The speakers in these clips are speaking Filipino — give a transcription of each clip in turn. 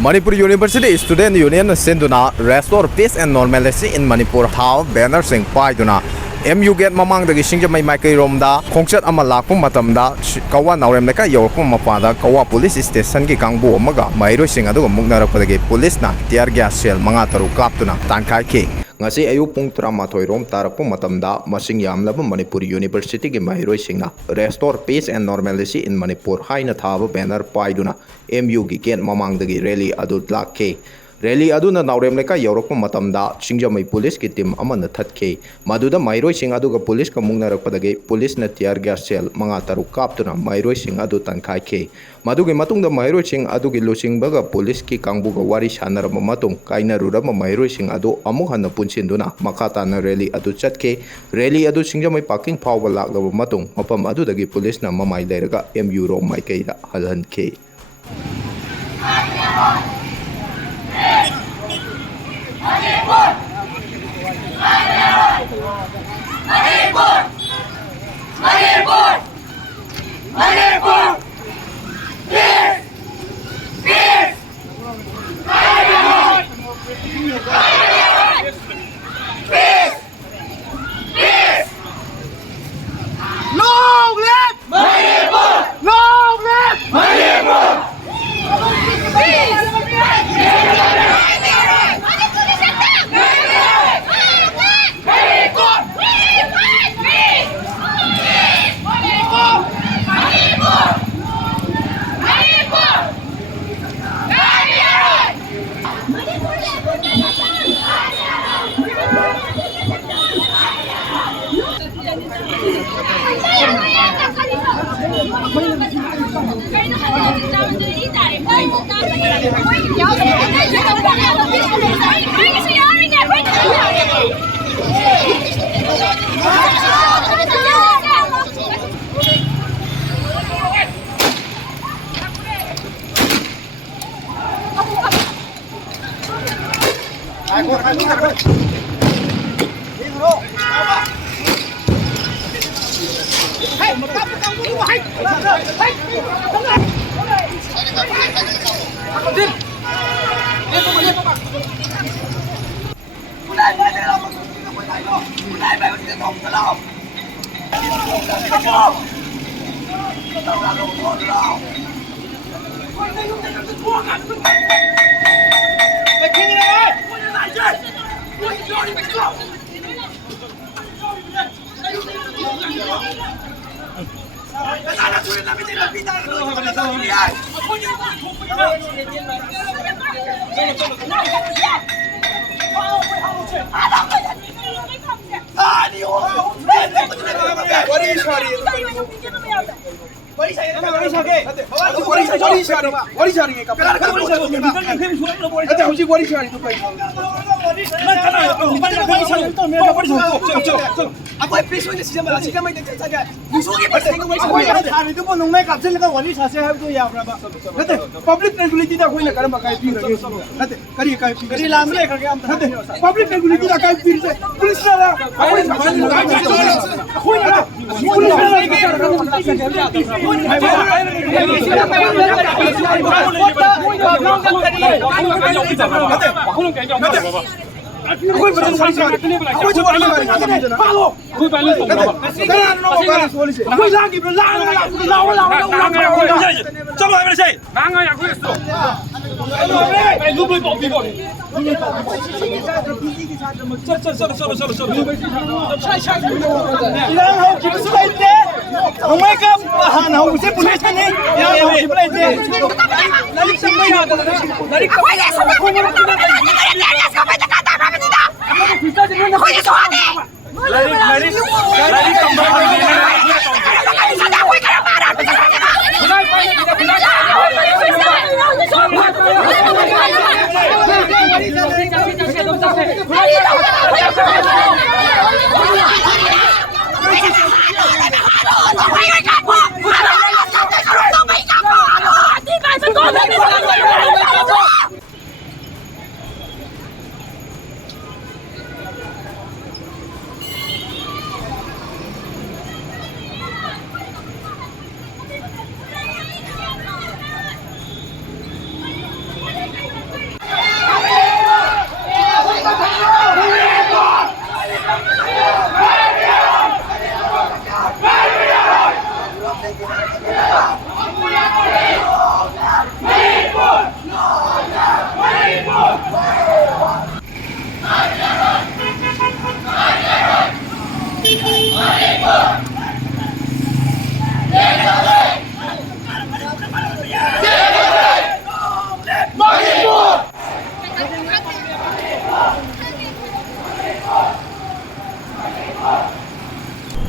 Manipur University Student Union senduna restore peace and normalcy in Manipur how banner sing paiduna MU get mamang dagi singja mai Makai romda khongchat ama lakpu matamda kawa naurem leka yorku mapada kawa police station ki kangbu amaga Maheiroishing adu mugnarakpadagi police na Teargas shell manga taru Kaptuna Thugaikhre ngasi ayu pung 13 rom tarakpu matamda masing yamlaba Manipur University ki Maheiroishing na restore peace and normalcy in Manipur haina thaba banner paiduna MU gi get mamang dagi rally adu lakhe Rally aduna naurem leka yorokpa matamda singjamai police ki team amana thatke maduda Maheiroishing aduga police ka mungnarakpadagi police na Teargas shell manga taru Kaptuna Maheiroishing adu Thugaikhre madugi matungda Maheiroishing adugi lusingbaga police ki kangbuga wari sanarama matung kainarurama Maheiroishing adu amuk hanna punsinduna makata na rally adu chatke rally adu singjamai parking phawba laklaba matung mapam adudagi police na mamai leiraga MU rom maikaida halhanke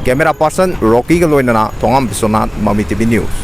Camera person Rocky ga loinana Thongam Bisonat MAMI TV News